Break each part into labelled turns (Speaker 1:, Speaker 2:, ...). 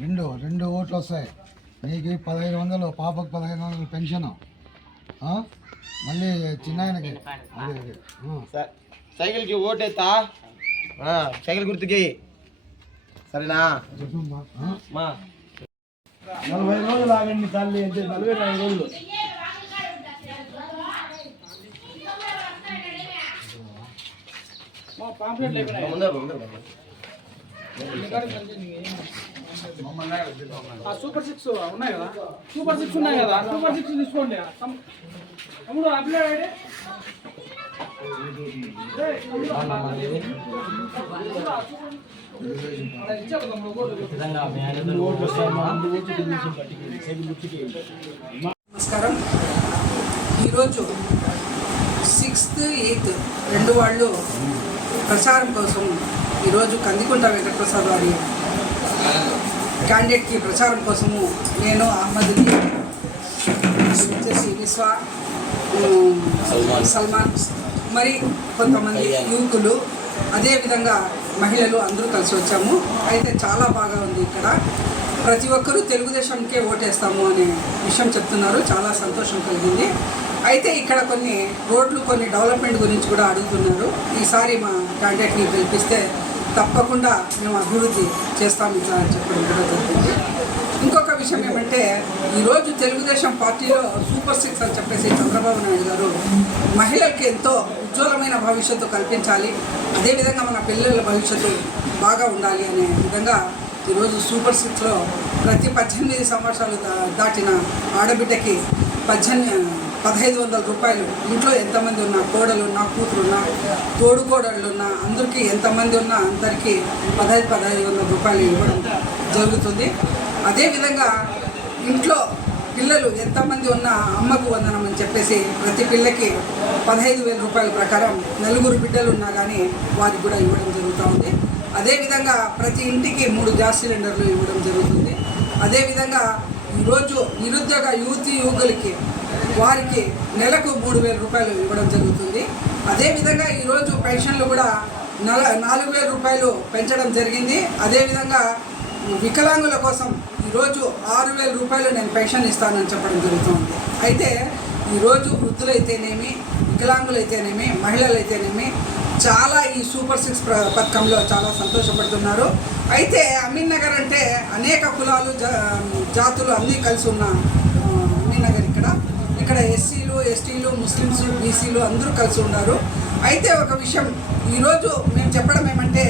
Speaker 1: రెండు రెండు ఓట్లు వస్తాయి. నీకు పదహైదు వందలు పాపకు పదహైదు వందలు పెన్షన్. మళ్ళీ చిన్నాయనకి. అదే అదే. ఆ.
Speaker 2: స- సైకిల్కి ఓటేస్తా ఆ, సైకిల్ గుర్తుకి. సరేనా?
Speaker 3: నలభై రోజులు ఆగండి తల్లి అంటే నలభై ఐదు రోజులు. పాంప్లెట్ లేకుండా సూపర్ సిక్స్ ఉన్నాయి కదా? సూపర్ సిక్స్ ఉన్నాయి కదా? సూపర్ సిక్స్ తీసుకోండి. తమ్- తమ్ముడు అప్లై అయ్యి
Speaker 4: నమస్కారం. ఈరోజు సిక్స్త్ ఎయిత్ రెండు వాళ్ళు ప్రచారం కోసం ఈరోజు కందికుంట వెంకటప్రసాద్ వారి క్యాండిడేట్కి ప్రచారం కోసము నేను అహ్మద్ని వచ్చేసి విశ్వ సల్మాన్. మరి కొంతమంది యువకులు అదేవిధంగా మహిళలు అందరూ కలిసి వచ్చాము. అయితే చాలా బాగా ఉంది ఇక్కడ. ప్రతి ఒక్కరూ తెలుగుదేశంకే ఓటేస్తాము అనే విషయం చెప్తున్నారు. చాలా సంతోషం కలిగింది. అయితే ఇక్కడ కొన్ని రోడ్లు కొన్ని డెవలప్మెంట్ గురించి కూడా అడుగుతున్నారు. ఈసారి మా క్యాండిడేట్ని పిలిపిస్తే తప్పకుండా మేము అభివృద్ధి చేస్తాము ఇట్లా అని చెప్పడం కూడా జరిగింది. ఇంకొక విషయం ఏమంటే ఈరోజు తెలుగుదేశం పార్టీలో సూపర్ సిక్స్ అని చెప్పేసి చంద్రబాబు నాయుడు గారు మహిళలకి ఎంతో ఉజ్వలమైన భవిష్యత్తు కల్పించాలి అదేవిధంగా మన పిల్లల భవిష్యత్తు బాగా ఉండాలి అనే విధంగా ఈరోజు సూపర్ సిక్స్లో ప్రతి పద్దెనిమిది సంవత్సరాలు దాటిన ఆడబిడ్డకి పద్దెనిమిది పదహైదు వందల రూపాయలు. ఇంట్లో ఎంతమంది ఉన్నా కోడలు ఉన్నా కూతురు ఉన్నా తోడు కోడళ్ళు ఉన్నా అందరికీ ఎంతమంది ఉన్నా అందరికీ పదహైదు పదహైదు వందల రూపాయలు ఇవ్వడం జరుగుతుంది. అదేవిధంగా ఇంట్లో పిల్లలు ఎంతమంది ఉన్నా అమ్మకు వందనం అని చెప్పేసి ప్రతి పిల్లకి పదహైదు వేల రూపాయల ప్రకారం నలుగురు బిడ్డలు ఉన్నా కానీ వారికి కూడా ఇవ్వడం జరుగుతూ ఉంది. అదేవిధంగా ప్రతి ఇంటికి మూడు గ్యాస్ సిలిండర్లు ఇవ్వడం జరుగుతుంది. అదేవిధంగా ఈరోజు నిరుద్యోగ యువతి యువకులకి వారికి నెలకు మూడు వేల రూపాయలు ఇవ్వడం జరుగుతుంది. అదేవిధంగా ఈరోజు పెన్షన్లు కూడా నల నాలుగు వేల రూపాయలు పెంచడం జరిగింది. అదేవిధంగా వికలాంగుల కోసం ఈరోజు ఆరు వేల రూపాయలు నేను పెన్షన్ ఇస్తానని చెప్పడం జరుగుతుంది. అయితే ఈరోజు వృద్ధులైతేనేమి వికలాంగులైతేనేమి మహిళలైతేనేమి చాలా ఈ సూపర్ సిక్స్ పథకంలో చాలా సంతోషపడుతున్నారు. అయితే అమీన్ నగర్ అంటే అనేక కులాలు జా- జాతులు అన్నీ కలిసి ఉన్న ఆ, అమీన్ నగర్ ఇక్కడ. ఇక్కడ ఎస్సీలు ఎస్టీలు ముస్లిమ్స్ బీసీలు అందరూ కలిసి ఉన్నారు. అయితే ఒక విషయం ఈరోజు మేము చెప్పడం ఏమంటే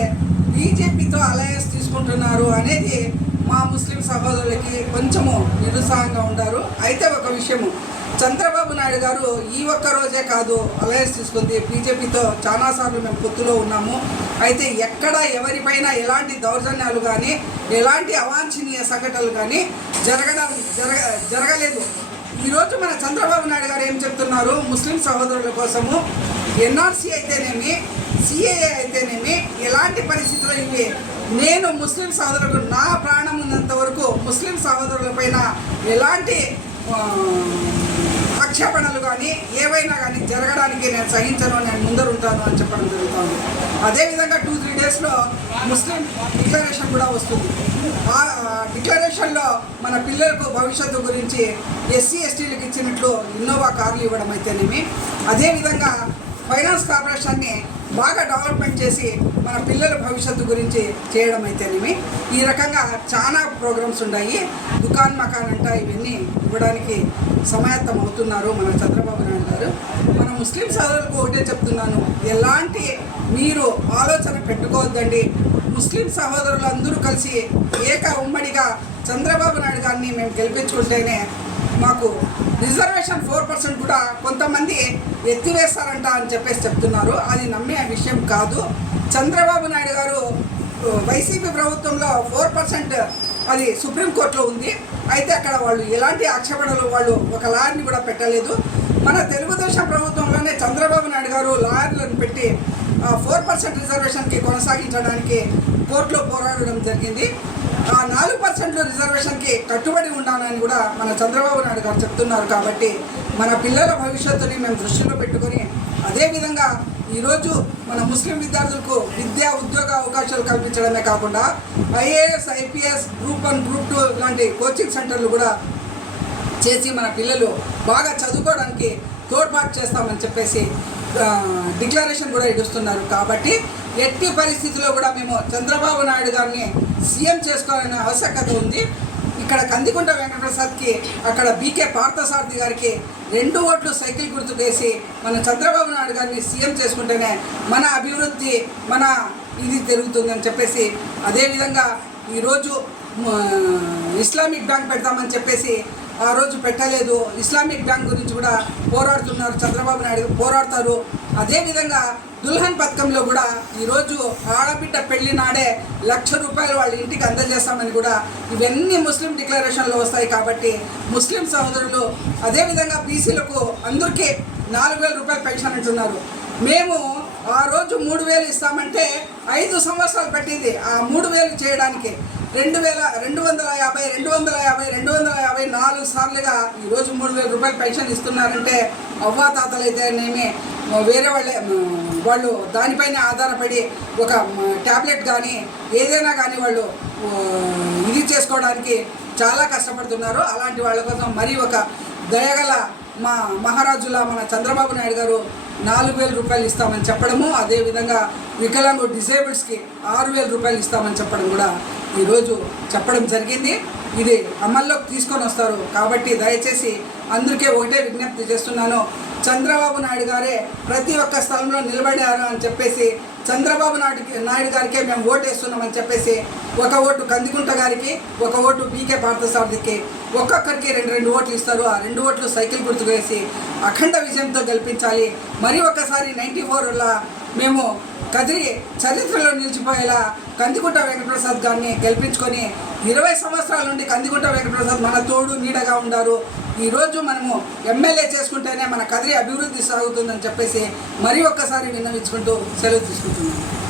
Speaker 4: బీజేపీతో అలయన్స్ తీసుకుంటున్నారు అనేది మా ముస్లిం సహోదరులకి కొంచెము నిరుత్సాహంగా ఉంటారు అయితే ఒక విషయము చంద్రబాబు నాయుడు గారు ఈ ఒక్క రోజే కాదు అలయన్స్ తీసుకుంది. బీజేపీతో చాలాసార్లు మేము పొత్తులో ఉన్నాము. అయితే ఎక్కడ ఎవరిపైన ఎలాంటి దౌర్జన్యాలు కానీ ఎలాంటి అవాంఛనీయ సంఘటనలు కానీ జరగడం జరగ జరగలేదు. ఈరోజు మన చంద్రబాబు నాయుడు గారు ఏం చెప్తున్నారు? ముస్లిం సహోదరుల కోసము ఎన్ఆర్సీ అయితేనేమి సిఏఏ అయితేనేమి ఎలాంటి పరిస్థితుల్లో ఇవి? నేను ముస్లిం సహోదరులకు నా ప్రాణం ఉన్నంత వరకు ముస్లిం సహోదరులపైన ఎలాంటి ప్రక్షేపణలు కానీ ఏవైనా కానీ జరగడానికి నేను సహించను నేను ముందరుంటాను అని చెప్పడం జరుగుతుంది. అదేవిధంగా టూ త్రీ డేస్లో ముస్లిం డిక్లరేషన్ కూడా వస్తుంది. ఆ డిక్లరేషన్లో మన పిల్లలకు భవిష్యత్తు గురించి ఎస్సీ ఎస్టీలకు ఇచ్చినట్లు ఇన్నోవా కార్లు ఇవ్వడం అయితేనేమి. అదేవిధంగా ఫైనాన్స్ కార్పొరేషన్ని బాగా డెవలప్మెంట్ చేసి మన పిల్లల భవిష్యత్తు గురించి చేయడం అయితేనేమి ఈ రకంగా చాలా ప్రోగ్రామ్స్ ఉన్నాయి. దుకాన్ మకాన్ అంట ఇవన్నీ ఇవ్వడానికి సమాయత్తం అవుతున్నారు మన చంద్రబాబు నాయుడు గారు. మన ముస్లిం సోదరులకు ఒకటే చెప్తున్నాను ఎలాంటి మీరు ఆలోచన పెట్టుకోవద్దండి. ముస్లిం సహోదరులు అందరూ కలిసి ఏక ఉమ్మడిగా చంద్రబాబు నాయుడు గారిని మేము గెలిపించుకుంటేనే మాకు రిజర్వేషన్ ఫోర్ పర్సెంట్ కూడా కొంతమంది ఎత్తివేస్తారంట అని చెప్పేసి చెప్తున్నారు. అది నమ్మే విషయం కాదు. చంద్రబాబు నాయుడు గారు వైసీపీ ప్రభుత్వంలో ఫోర్ పర్సెంట్ అది సుప్రీంకోర్టులో ఉంది. అయితే అక్కడ వాళ్ళు ఎలాంటి ఆక్షేపణలు వాళ్ళు ఒక లాయర్ని కూడా పెట్టలేదు. మన తెలుగుదేశం ప్రభుత్వంలోనే చంద్రబాబు నాయుడు గారు లాయర్లను పెట్టి ఫోర్ పర్సెంట్ రిజర్వేషన్కి కొనసాగించడానికి కోర్టులో పోరాడడం జరిగింది. ఆ నాలుగు పర్సెంట్ రిజర్వేషన్కి కట్టుబడి ఉండాలని కూడా మన చంద్రబాబు నాయుడు గారు చెప్తున్నారు. కాబట్టి మన పిల్లల భవిష్యత్తుని మేము దృష్టిలో పెట్టుకొని అదేవిధంగా ఈరోజు మన ముస్లిం విద్యార్థులకు విద్యా ఉద్యోగ అవకాశాలు కల్పించడమే కాకుండా IAS IPS group one group two లాంటి కోచింగ్ సెంటర్లు కూడా చేసి మన పిల్లలు బాగా చదువుకోవడానికి తోడ్పాటు చేస్తామని చెప్పేసి డిక్లరేషన్ కూడా ఇడుస్తున్నారు కాబట్టి ఎట్టి పరిస్థితుల్లో కూడా మేము చంద్రబాబు నాయుడు గారిని సీఎం చేసుకోవాలనే ఆవశ్యకత ఉంది. ఇక్కడ కందికుంట వెంకటప్రసాద్కి అక్కడ బీకే పార్థసారథి గారికి రెండు ఓట్లు సైకిల్ గుర్తు వేసి మన చంద్రబాబు నాయుడు గారిని సీఎం చేసుకుంటేనే మన అభివృద్ధి మన ఇది జరుగుతుందని చెప్పేసి అదేవిధంగా ఈరోజు ఇస్లామిక్ బ్యాంక్ పెడతామని చెప్పేసి ఆ రోజు పెట్టలేదు. ఇస్లామిక్ బ్యాంక్ గురించి కూడా పోరాడుతున్నారు. చంద్రబాబు నాయుడు పోరాడతారు. అదేవిధంగా దుల్హన్ పథకంలో కూడా ఈరోజు ఆడబిడ్డ పెళ్ళి నాడే లక్ష రూపాయలు వాళ్ళ ఇంటికి అందజేస్తామని కూడా ఇవన్నీ ముస్లిం డిక్లరేషన్లో వస్తాయి కాబట్టి ముస్లిం సహోదరులు అదేవిధంగా బీసీలకు అందరికీ నాలుగు వేల రూపాయలు పెన్షన్ అంటున్నారు. మేము ఆ రోజు మూడు వేలు ఇస్తామంటే ఐదు సంవత్సరాలు పెట్టింది. ఆ మూడు వేలు చేయడానికి రెండు వేల రెండు వందల యాభై రెండు వందల యాభై రెండు వందల యాభై నాలుగు సార్లుగా ఈరోజు మూడు వేల రూపాయలు పెన్షన్ ఇస్తున్నారంటే అవ్వాతాతలైతేనేమి వేరే వాళ్ళే వాళ్ళు దానిపైన ఆధారపడి ఒక ట్యాబ్లెట్ కానీ ఏదైనా కానీ వాళ్ళు ఇది చేసుకోవడానికి చాలా కష్టపడుతున్నారు. అలాంటి వాళ్ళ కోసం మరీ ఒక దయగల మా మహారాజుల మన చంద్రబాబు నాయుడు గారు నాలుగు వేల రూపాయలు ఇస్తామని చెప్పడము అదేవిధంగా వికలాంగు డిసేబుల్స్కి ఆరు వేల రూపాయలు ఇస్తామని చెప్పడం కూడా ఈరోజు చెప్పడం జరిగింది. ఇది అమల్లోకి తీసుకొని వస్తారు. కాబట్టి దయచేసి అందరికీ ఒకటే విజ్ఞప్తి చేస్తున్నాను. చంద్రబాబు నాయుడు గారే ప్రతి ఒక్క స్థలంలో నిలబడారు అని చెప్పేసి చంద్రబాబు నాయుడు నాయుడు గారికే మేము ఓటు వేస్తున్నామని చెప్పేసి ఒక ఓటు కందికుంట గారికి ఒక ఓటు బీకే పార్థసారథికి ఒక్కొక్కరికి రెండు రెండు ఓట్లు ఇస్తారు. ఆ రెండు ఓట్లు సైకిల్ గుర్తుకు వేసి అఖండ విజయంతో గెలిపించాలి. మరి ఒక్కసారి నైంటీ ఫోర్లా మేము కదిరి చరిత్రలో నిలిచిపోయేలా కందికుంట వెంకటప్రసాద్ గారిని గెలిపించుకొని ఇరవై సంవత్సరాల నుండి కందికుంట వెంకటప్రసాద్ మన తోడు నీడగా ఉండారు. ఈరోజు మనము ఎమ్మెల్యే చేసుకుంటేనే మన కదిరి అభివృద్ధి సాగుతుందని చెప్పేసి మరీ ఒక్కసారి విన్నవించుకుంటూ సెలవు తీసుకుంటున్నాను